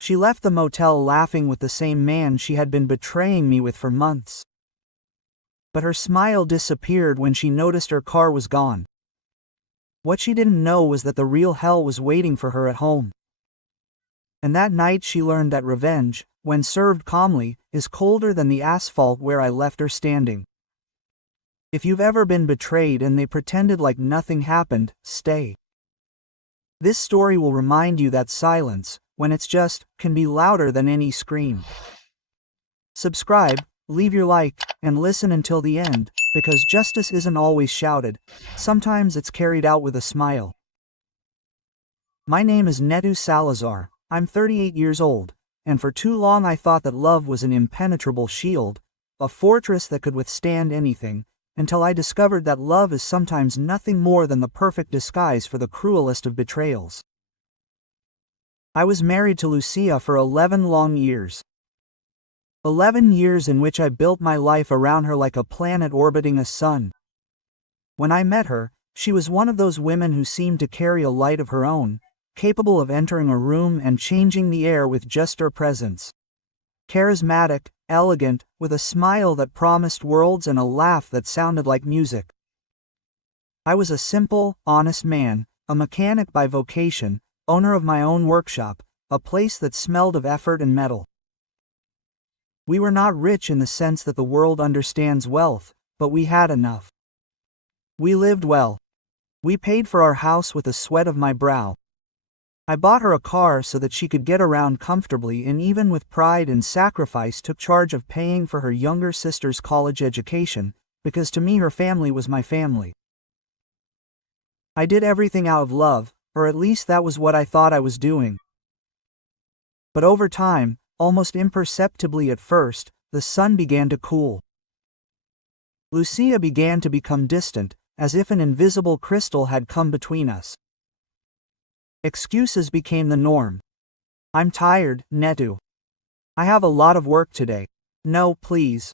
She left the motel laughing with the same man she had been betraying me with for months. But her smile disappeared when she noticed her car was gone. What she didn't know was that the real hell was waiting for her at home. And that night she learned that revenge, when served calmly, is colder than the asphalt where I left her standing. If you've ever been betrayed and they pretended like nothing happened, stay. This story will remind you that silence, when it's just, can be louder than any scream. Subscribe, leave your like, and listen until the end, because justice isn't always shouted, sometimes it's carried out with a smile. My name is Netu Salazar, I'm 38 years old, and for too long I thought that love was an impenetrable shield, a fortress that could withstand anything, until I discovered that love is sometimes nothing more than the perfect disguise for the cruelest of betrayals. I was married to Lucia for 11 long years. 11 years in which I built my life around her like a planet orbiting a sun. When I met her, she was one of those women who seemed to carry a light of her own, capable of entering a room and changing the air with just her presence. Charismatic, elegant, with a smile that promised worlds and a laugh that sounded like music. I was a simple, honest man, a mechanic by vocation, owner of my own workshop, a place that smelled of effort and metal. We were not rich in the sense that the world understands wealth, but we had enough. We lived well. We paid for our house with the sweat of my brow. I bought her a car so that she could get around comfortably, and even with pride and sacrifice took charge of paying for her younger sister's college education, because to me her family was my family. I did everything out of love, or at least that was what I thought I was doing. But over time, almost imperceptibly at first, the sun began to cool. Lucia began to become distant, as if an invisible crystal had come between us. Excuses became the norm. I'm tired, Netu. I have a lot of work today. No, please.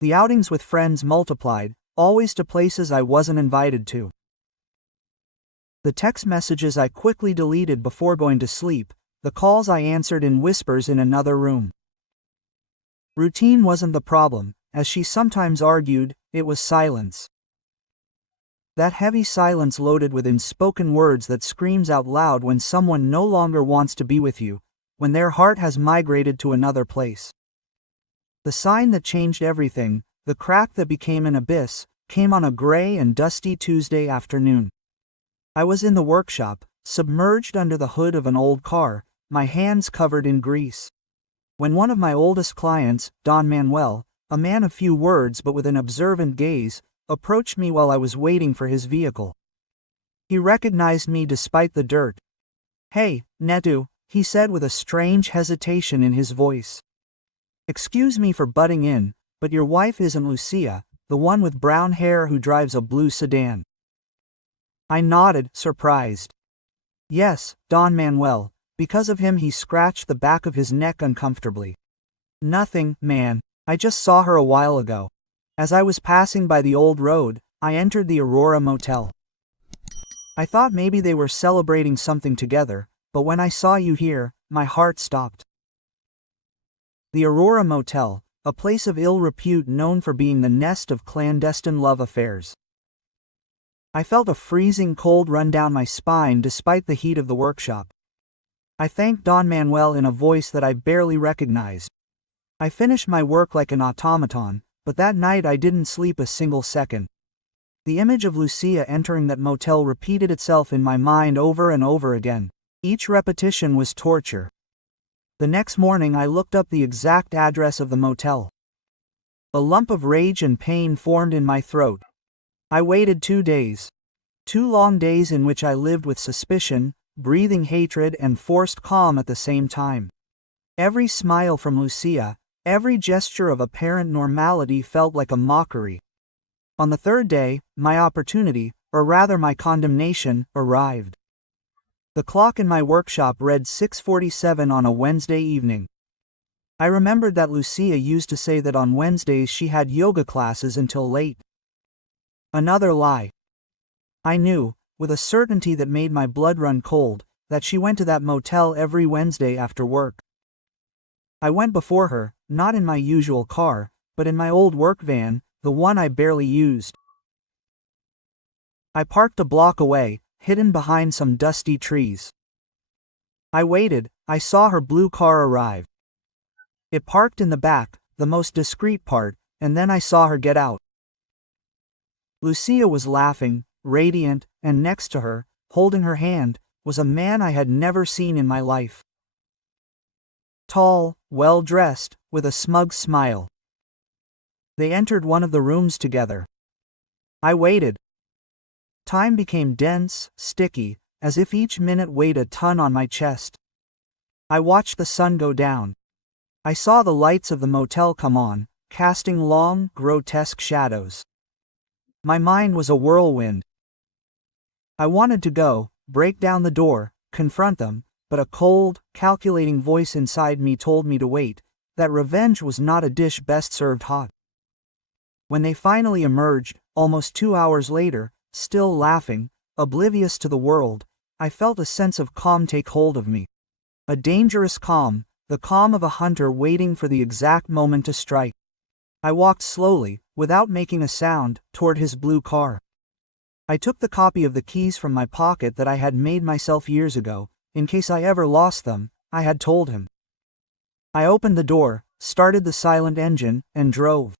The outings with friends multiplied, always to places I wasn't invited to. The text messages I quickly deleted before going to sleep, the calls I answered in whispers in another room. Routine wasn't the problem, as she sometimes argued, it was silence. That heavy silence loaded with unspoken words that screams out loud when someone no longer wants to be with you, when their heart has migrated to another place. The sign that changed everything, the crack that became an abyss, came on a gray and dusty Tuesday afternoon. I was in the workshop, submerged under the hood of an old car, my hands covered in grease. When one of my oldest clients, Don Manuel, a man of few words but with an observant gaze, approached me while I was waiting for his vehicle. He recognized me despite the dirt. "Hey, Netu," he said with a strange hesitation in his voice. "Excuse me for butting in, but your wife isn't Lucia, the one with brown hair who drives a blue sedan?" I nodded, surprised. "Yes, Don Manuel." Because of him he scratched the back of his neck uncomfortably. "Nothing, man. I just saw her a while ago. As I was passing by the old road, I entered the Aurora Motel. I thought maybe they were celebrating something together, but when I saw you here, my heart stopped." The Aurora Motel, a place of ill repute known for being the nest of clandestine love affairs. I felt a freezing cold run down my spine despite the heat of the workshop. I thanked Don Manuel in a voice that I barely recognized. I finished my work like an automaton, but that night I didn't sleep a single second. The image of Lucia entering that motel repeated itself in my mind over and over again. Each repetition was torture. The next morning I looked up the exact address of the motel. A lump of rage and pain formed in my throat. I waited 2 days. 2 long days in which I lived with suspicion, breathing hatred and forced calm at the same time. Every smile from Lucia, every gesture of apparent normality felt like a mockery. On the 3rd day, my opportunity, or rather my condemnation, arrived. The clock in my workshop read 6:47 on a Wednesday evening. I remembered that Lucia used to say that on Wednesdays she had yoga classes until late. Another lie. I knew, with a certainty that made my blood run cold, that she went to that motel every Wednesday after work. I went before her, not in my usual car, but in my old work van, the one I barely used. I parked a block away, hidden behind some dusty trees. I waited. I saw her blue car arrive. It parked in the back, the most discreet part, and then I saw her get out. Lucia was laughing, radiant, and next to her, holding her hand, was a man I had never seen in my life. Tall, well-dressed, with a smug smile. They entered one of the rooms together. I waited. Time became dense, sticky, as if each minute weighed a ton on my chest. I watched the sun go down. I saw the lights of the motel come on, casting long, grotesque shadows. My mind was a whirlwind. I wanted to go, break down the door, confront them, but a cold, calculating voice inside me told me to wait, that revenge was not a dish best served hot. When they finally emerged, almost 2 hours later, still laughing, oblivious to the world, I felt a sense of calm take hold of me. A dangerous calm, the calm of a hunter waiting for the exact moment to strike. I walked slowly, without making a sound, toward his blue car. I took the copy of the keys from my pocket that I had made myself years ago, in case I ever lost them, I had told him. I opened the door, started the silent engine, and drove.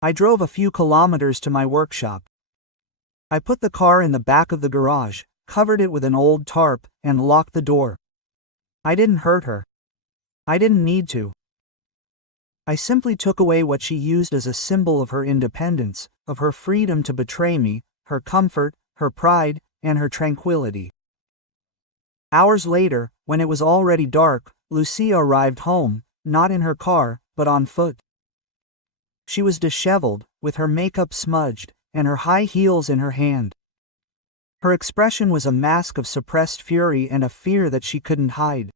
I drove a few kilometers to my workshop. I put the car in the back of the garage, covered it with an old tarp, and locked the door. I didn't hurt her. I didn't need to. I simply took away what she used as a symbol of her independence, of her freedom to betray me, her comfort, her pride, and her tranquility. Hours later, when it was already dark, Lucia arrived home, not in her car, but on foot. She was disheveled, with her makeup smudged, and her high heels in her hand. Her expression was a mask of suppressed fury and a fear that she couldn't hide.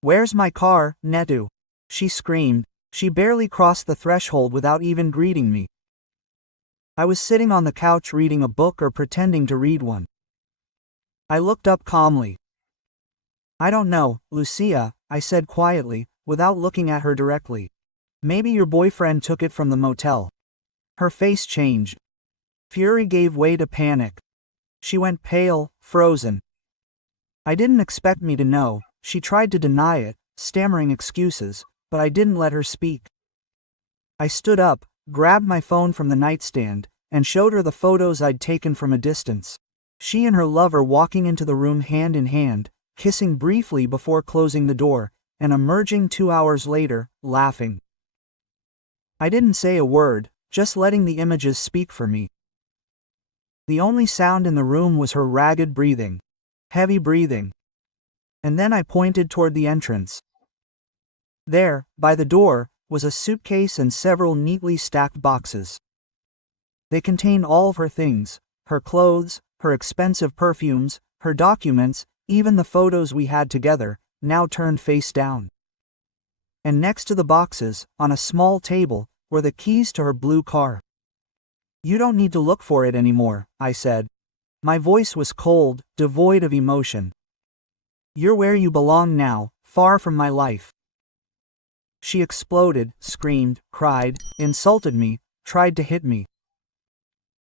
"Where's my car, Netu?" she screamed. She barely crossed the threshold without even greeting me. I was sitting on the couch reading a book or pretending to read one. I looked up calmly. "I don't know, Lucia," I said quietly, without looking at her directly. "Maybe your boyfriend took it from the motel." Her face changed. Fury gave way to panic. She went pale, frozen. I didn't expect me to know. She tried to deny it, stammering excuses, but I didn't let her speak. I stood up, grabbed my phone from the nightstand, and showed her the photos I'd taken from a distance. She and her lover walking into the room hand in hand, kissing briefly before closing the door, and emerging 2 hours later, laughing. I didn't say a word, just letting the images speak for me. The only sound in the room was her ragged breathing. Heavy breathing. And then I pointed toward the entrance. There, by the door, was a suitcase and several neatly stacked boxes. They contained all of her things, her clothes, her expensive perfumes, her documents, even the photos we had together, now turned face down. And next to the boxes, on a small table, were the keys to her blue car. "You don't need to look for it anymore," I said. My voice was cold, devoid of emotion. "You're where you belong now, far from my life." She exploded, screamed, cried, insulted me, tried to hit me.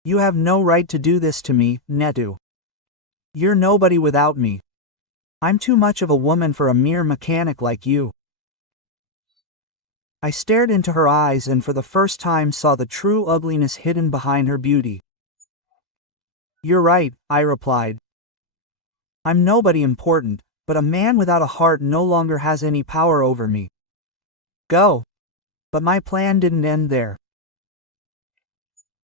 "You have no right to do this to me, Netu. You're nobody without me. I'm too much of a woman for a mere mechanic like you." I stared into her eyes and for the first time saw the true ugliness hidden behind her beauty. "You're right," I replied. "I'm nobody important, but a man without a heart no longer has any power over me. Go." But my plan didn't end there.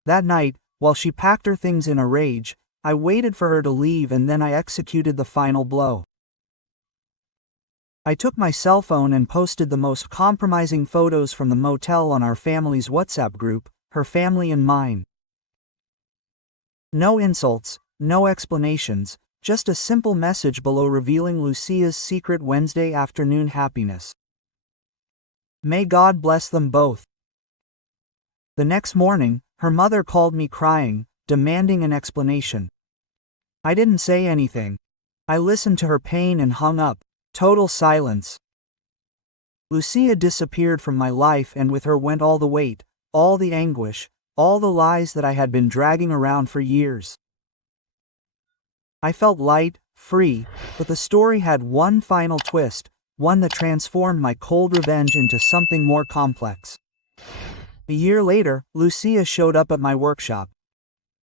That night, while she packed her things in a rage, I waited for her to leave and then I executed the final blow. I took my cell phone and posted the most compromising photos from the motel on our family's WhatsApp group, her family and mine. No insults, no explanations, just a simple message below revealing Lucia's secret Wednesday afternoon happiness. May God bless them both. The next morning, her mother called me crying, demanding an explanation. I didn't say anything. I listened to her pain and hung up. Total silence. Lucia disappeared from my life, and with her went all the weight, all the anguish, all the lies that I had been dragging around for years. I felt light, free, but the story had one final twist, one that transformed my cold revenge into something more complex. A year later, Lucia showed up at my workshop.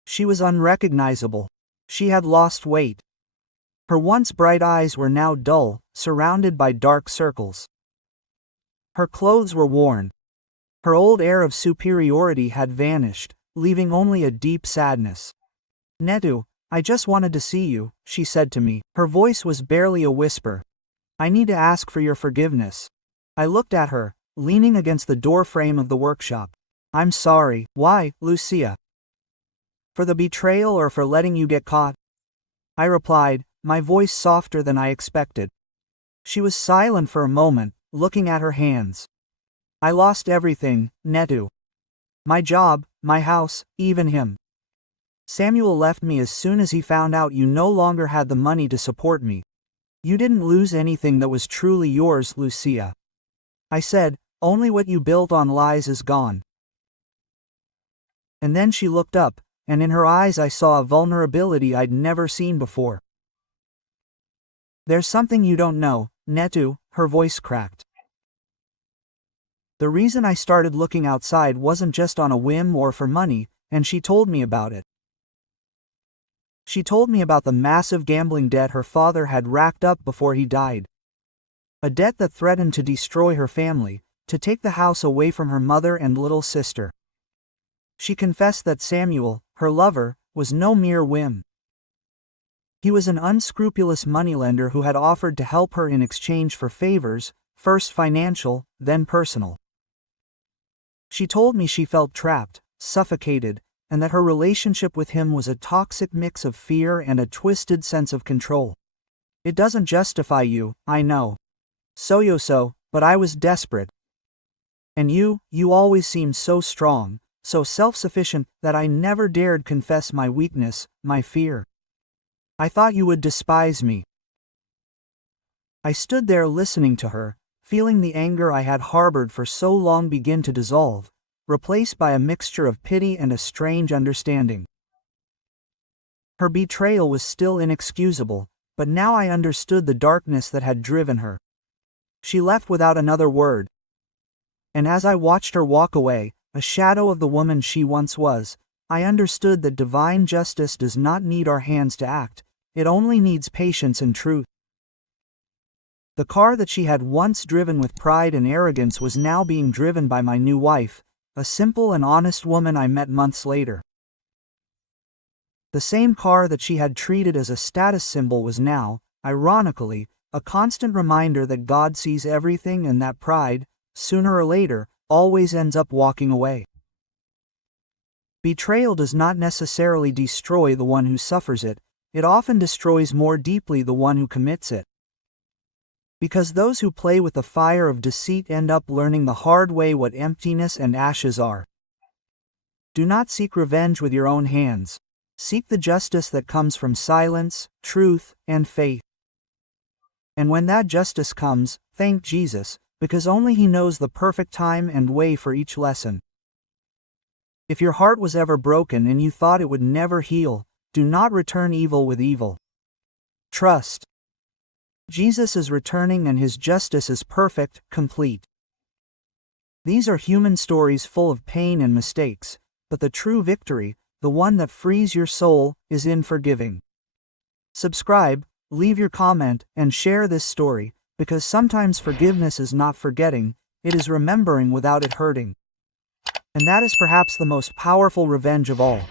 She was unrecognizable. She had lost weight. Her once bright eyes were now dull, surrounded by dark circles. Her clothes were worn. Her old air of superiority had vanished, leaving only a deep sadness. "Netu, I just wanted to see you," she said to me. Her voice was barely a whisper. "I need to ask for your forgiveness." I looked at her, leaning against the door frame of the workshop. "I'm sorry." "Why, Lucia? For the betrayal or for letting you get caught?" I replied, my voice softer than I expected. She was silent for a moment, looking at her hands. "I lost everything, Netu. My job, my house, even him. Samuel left me as soon as he found out you no longer had the money to support me. You didn't lose anything that was truly yours, Lucia." I said, "Only what you built on lies is gone." And then she looked up, and in her eyes I saw a vulnerability I'd never seen before. "There's something you don't know, Netu," her voice cracked. "The reason I started looking outside wasn't just on a whim or for money, and she told me about it. She told me about the massive gambling debt her father had racked up before he died. A debt that threatened to destroy her family, to take the house away from her mother and little sister. She confessed that Samuel, her lover, was no mere whim. He was an unscrupulous moneylender who had offered to help her in exchange for favors, first financial, then personal. She told me she felt trapped, suffocated, and that her relationship with him was a toxic mix of fear and a twisted sense of control. It doesn't justify you, I know. So, but I was desperate. And you always seemed so strong, so self-sufficient, that I never dared confess my weakness, my fear. I thought you would despise me." I stood there listening to her, feeling the anger I had harbored for so long begin to dissolve, replaced by a mixture of pity and a strange understanding. Her betrayal was still inexcusable, but now I understood the darkness that had driven her. She left without another word. And as I watched her walk away, a shadow of the woman she once was, I understood that divine justice does not need our hands to act, it only needs patience and truth. The car that she had once driven with pride and arrogance was now being driven by my new wife, a simple and honest woman I met months later. The same car that she had treated as a status symbol was now, ironically, a constant reminder that God sees everything and that pride, sooner or later, always ends up walking away. Betrayal does not necessarily destroy the one who suffers it, it often destroys more deeply the one who commits it. Because those who play with the fire of deceit end up learning the hard way what emptiness and ashes are. Do not seek revenge with your own hands. Seek the justice that comes from silence, truth, and faith. And when that justice comes, thank Jesus, because only He knows the perfect time and way for each lesson. If your heart was ever broken and you thought it would never heal, do not return evil with evil. Trust. Jesus is returning and His justice is perfect, complete. These are human stories full of pain and mistakes, but the true victory, the one that frees your soul, is in forgiving. Subscribe, leave your comment, and share this story, because sometimes forgiveness is not forgetting, it is remembering without it hurting. And that is perhaps the most powerful revenge of all.